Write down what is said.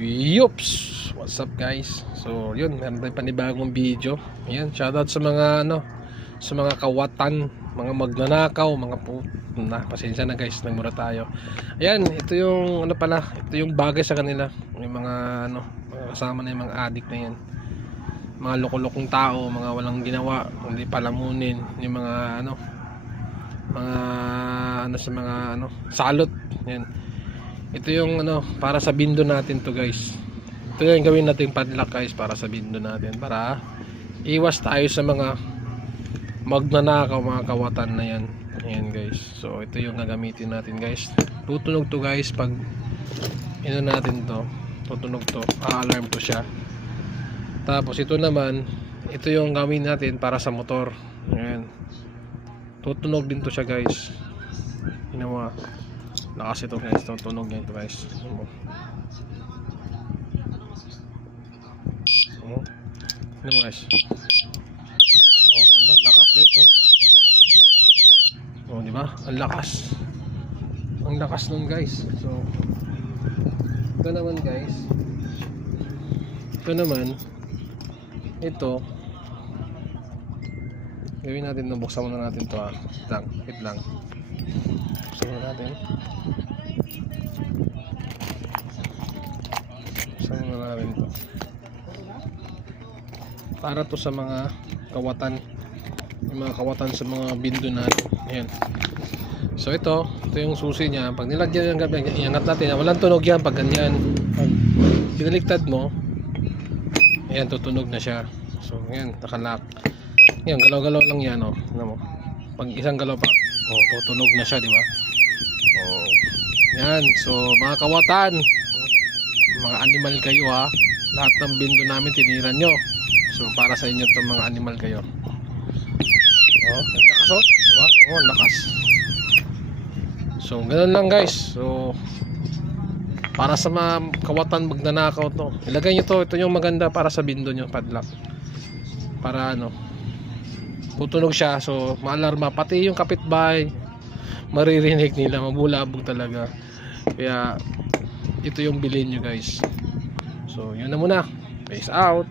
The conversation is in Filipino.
Yups! What's up guys? So yun, meron tayong panibagong video. Ayan, shoutout sa mga sa mga kawatan, mga magnanakaw, mga pasensya na guys, nagmura tayo. Ayan, ito yung ito yung bagay sa kanila. Yung mga mga kasama na yung mga addict na yan. Mga loko-lokong tao, mga walang ginawa, hindi palamunin, yung mga mga sa mga salot. Yan. Ito yung para sa bindo natin to guys. Ito yung gawin natin padlock guys para sa bindo natin, para iwas tayo sa mga magnanakaw, mga kawatan na yan. Ayan guys. So ito yung gagamitin natin guys. Tutunog to guys pag natin to. Tutunog to. A-alarm to siya. Tapos ito naman, ito yung gawin natin para sa motor. Ayan. Tutunog din to siya guys. Ginawa. Lakas ito guys, tutunog niya ito guys. Ano mo guys? Naman, lakas guys, di ba? Ang lakas. Ang lakas nun guys. So ito naman guys. Ito gawin natin, buksan muna natin to wait lang. Buksan muna natin. To para to sa mga kawatan, yung mga kawatan sa mga bindo natin. Ayan. So ito yung susi niya. Pag nilagyan ng gabi, iangat natin. Walang tunog yan pag ganyan. Pag binaliktad mo, ayan, tutunog na siya. So ayan, nakalock. Ayan, galaw-galaw lang yan, ano mo. Pag isang galaw pa, tutunog na siya, di ba? Yan, so mga kawatan, mga animal kayo lahat ng bindo namin tinira nyo. So para sa inyo itong mga animal kayo. Lakas diba? Lakas. So ganoon lang guys. So para sa mga kawatan magnanakaw to, ilagay nyo to. Ito yung maganda para sa bindo nyo, padlock. Para tutunog siya, so maalarma. Pati yung kapitbahay maririnig nila, mabulabog talaga. Kaya ito yung bilhin nyo guys. So yun na muna. Peace out.